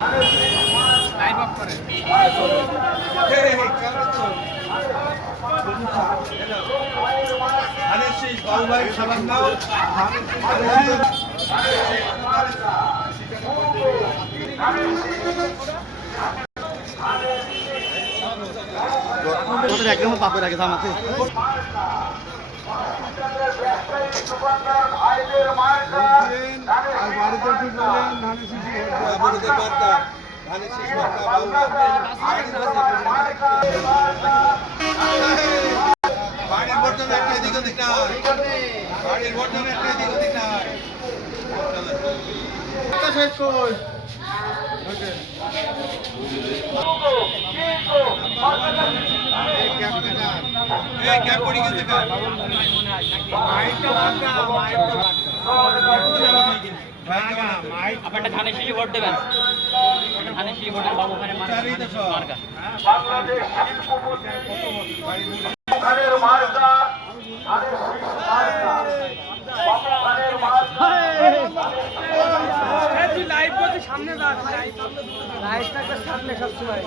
live of করে বাবু ভাই খাবার নাও তোদের একদম পাপে রাখে থামাতে বাড়ির বর্তমানে একটা এদিক ওদিক না বাড়ির বর্তমানে একটা এদিক ওদিক না ক্যাপ পড়ে গেছে আপনারটা ধানের শীষে ভোট দেবেন ধানের শীষে ভোটের বাবু ওখানে মার্কা বাংলাদেশ ধানের মার্কা লাইভ করতে সামনে লাইভটাকে সামনে সবসময়